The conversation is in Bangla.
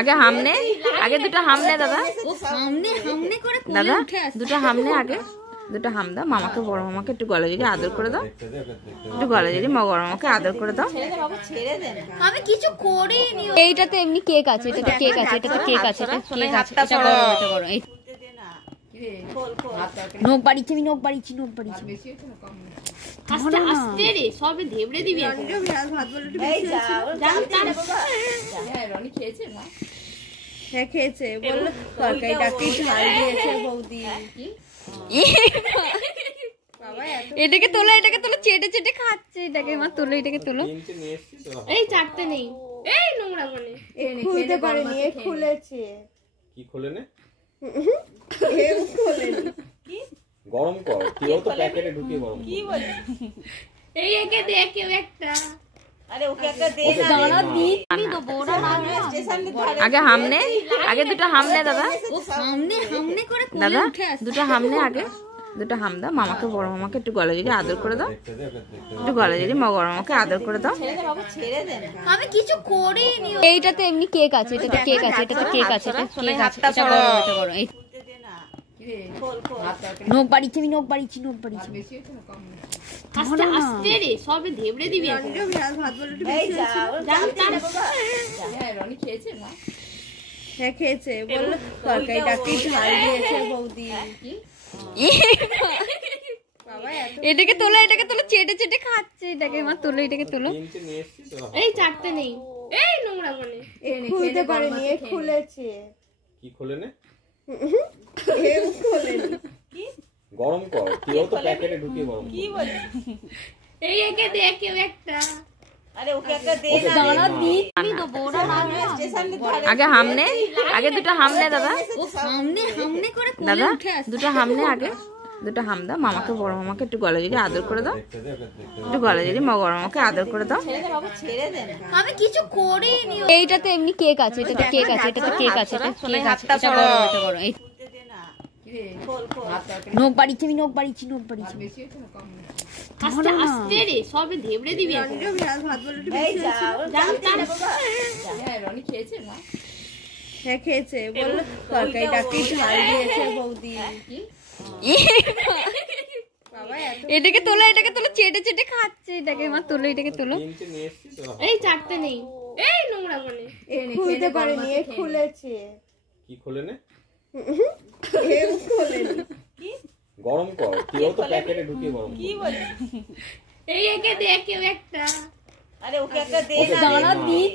আগে হামনে, আগে দুটো হামনে দাদা, দাদা দুটো হামনে, আগে দুটো হাম দাও মামাকে, বড় মামাকে একটু গলা জড়িয়ে আদর করে দাও, একটু গলা জড়িয়ে বড় মামাকে আদর করে দাও। আমি কিছু করিনি। এইটাতে এমনি কেক আছে, এটাতে কেক আছে, এটাতে কেক আছে, এটা কেক আছে, এটা বড়, এটা বড়। এই নখ বাড়িছি, আমি নখ বাড়িছি, নখ বাড়িছি। আস্তে আস্তে রে, সব ধেবড়ে দিবি। রনি খেয়েছে না? হ্যাঁ খেয়েছে, বললো তরকারিটাকে ঝাল দিয়েছে বৌদি। এটাকে তোলো, এটাকে তোলো, চেটে চেটে খাচ্ছে এটাকে। মা তোলো, এটাকে তোলো। এই চারটে নেই, এই নোংরা বনে খুলতে পারেনি, এ খুলেছে। কি খোলে নে? গরম কর, তুইও তো প্যাকেটে ঢুকিয়ে গরম কর। কি বলিস? এই একে দে, কেউ একটা। আরে ওকে একটা দে না, দাঁড়া দি। আগে হামনে, আগে দুটো হামনে দাদা, দাদা দুটো হামনে, আগে দুটো হাম দাও মামাকে, বড় মামাকে একটু গলা জড়িয়ে আদর করে দাও, একটু গলা জড়িয়ে বড় মামাকে আদর করে দাও। আমি কিছু করিনি। এইটাতে এমনি কেক আছে, এটাতে কেক আছে, এটাতে কেক আছে, এটা কেক আছে, এটা বড়, এটা বড়। এই নখ বাড়িছি, আমি নখ বাড়িছি, নখ বাড়িছি। আস্তে আস্তে রে, সব ধেবড়ে দিবি। রনি খেয়েছে না? হ্যাঁ খেয়েছে, বললো তরকারিটাকে ঝাল দিয়েছে বৌদি। এটাকে তোলো, এটাকে তোলো, চেটে চেটে খাচ্ছে এটাকে। মা তোলো, এটাকে তোলো। এই চারটে নেই, এই নোংরা বনে খুলতে পারেনি, এ খুলেছে। কি খোলে নে? গরম কর, তুইও তো প্যাকেটে ঢুকিয়ে গরম কর। কি বলিস? এই একে দে, কেউ একটা। আরে ওকে একটা দে না, দাঁড়া দি। আগে হামনে, আগে দুটো হামনে দাদা, দাদা দুটো হামনে, আগে দুটো হাম দাও মামাকে, বড় মামাকে একটু গলা জড়িয়ে আদর করে দাও, একটু গলা জড়িয়ে বড় মামাকে আদর করে দাও। আমি কিছু করিনি। এইটাতে এমনি কেক আছে, এটাতে কেক আছে, এটাতে কেক আছে, এটা কেক আছে, এটা বড়, এটা বড়। এই নখ বাড়িছি, আমি নখ বাড়িছি, নখ বাড়িছি। আস্তে আস্তে রে, সব ধেবড়ে দিবি। রনি খেয়েছে না? হ্যাঁ খেয়েছে, বললো তরকারিটাকে ঝাল দিয়েছে বৌদি। এটাকে তোলো, এটাকে তোলো, চেটে চেটে খাচ্ছে এটাকে। মা তোলো, এটাকে তোলো। এই চারটে নেই, এই নোংরা বনে খুলতে পারেনি, এ খুলেছে। কি খোলে নে? গরম কর, তুইও তো প্যাকেটে ঢুকিয়ে গরম কর। কি বলিস? এই একে দে, কেউ একটা। আরে ওকে একটা দে না, দাঁড়া দি।